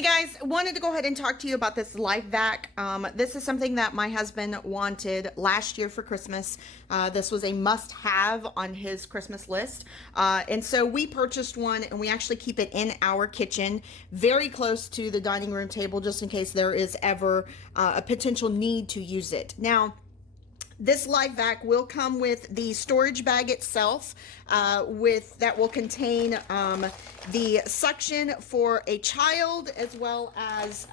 Hey guys, wanted to go ahead and talk to you about this LifeVac. This is something that my husband wanted last year for Christmas. This was a must-have on his Christmas list. And so we purchased one, and we actually keep it in our kitchen, very close to the dining room table, just in case there is ever a potential need to use it. Now, this LifeVac will come with the storage bag itself, that will contain the suction for a child, as well as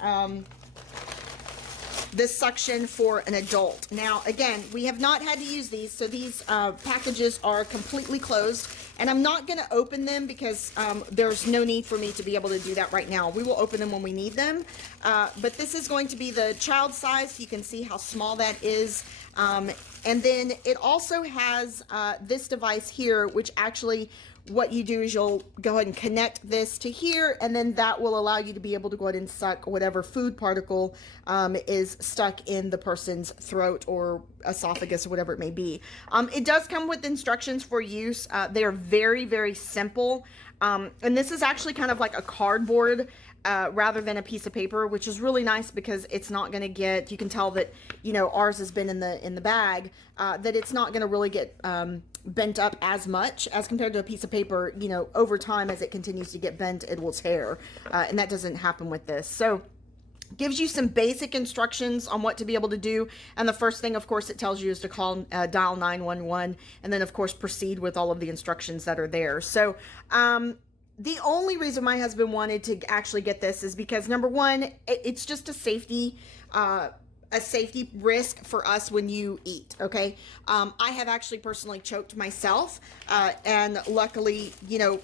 this suction for an adult. Now, again, we have not had to use these, so these packages are completely closed, and I'm not going to open them because there's no need for me to be able to do that right now. We will open them when we need them, but this is going to be the child size, so you can see how small that is. And then it also has this device here, which actually what you do is you'll go ahead and connect this to here, and then that will allow you to be able to go ahead and suck whatever food particle is stuck in the person's throat or esophagus or whatever it may be. It does come with instructions for use. They are very, very simple. And this is actually kind of like a cardboard rather than a piece of paper, which is really nice because it's not going to get, you can tell that, you know, ours has been in the bag, that it's not going to really get bent up as much as compared to a piece of paper. You know, over time, as it continues to get bent, it will tear, and that doesn't happen with this. So gives you some basic instructions on what to be able to do, and the first thing, of course, it tells you is to call dial 911, and then of course proceed with all of the instructions that are there. So the only reason my husband wanted to actually get this is because, number one, it's just a safety risk for us when you eat, okay? I have actually personally choked myself, and luckily, you know,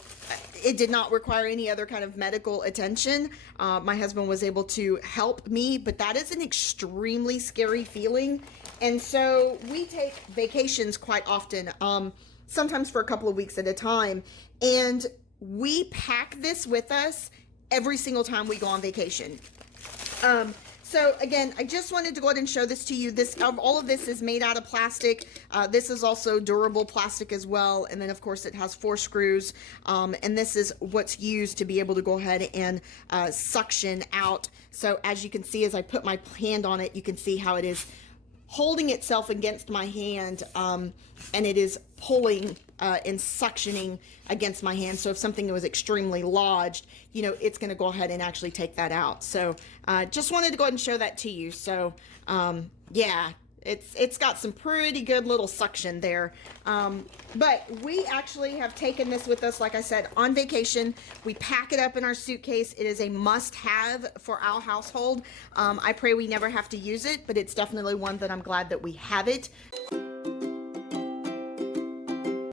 it did not require any other kind of medical attention. My husband was able to help me, but that is an extremely scary feeling. And so we take vacations quite often, sometimes for a couple of weeks at a time, and we pack this with us every single time we go on vacation. So again, I just wanted to go ahead and show this to you. All of this is made out of plastic. This is also durable plastic as well. And then of course it has 4 screws. And this is what's used to be able to go ahead and suction out. So as you can see, as I put my hand on it, you can see how it is holding itself against my hand, and it is pulling and suctioning against my hand. So if something was extremely lodged, you know, it's going to go ahead and actually take that out. So just wanted to go ahead and show that to you. So yeah, it's got some pretty good little suction there. But we actually have taken this with us, like I said, on vacation. We pack it up in our suitcase. It is a must-have for our household. I pray we never have to use it, but it's definitely one that I'm glad that we have it.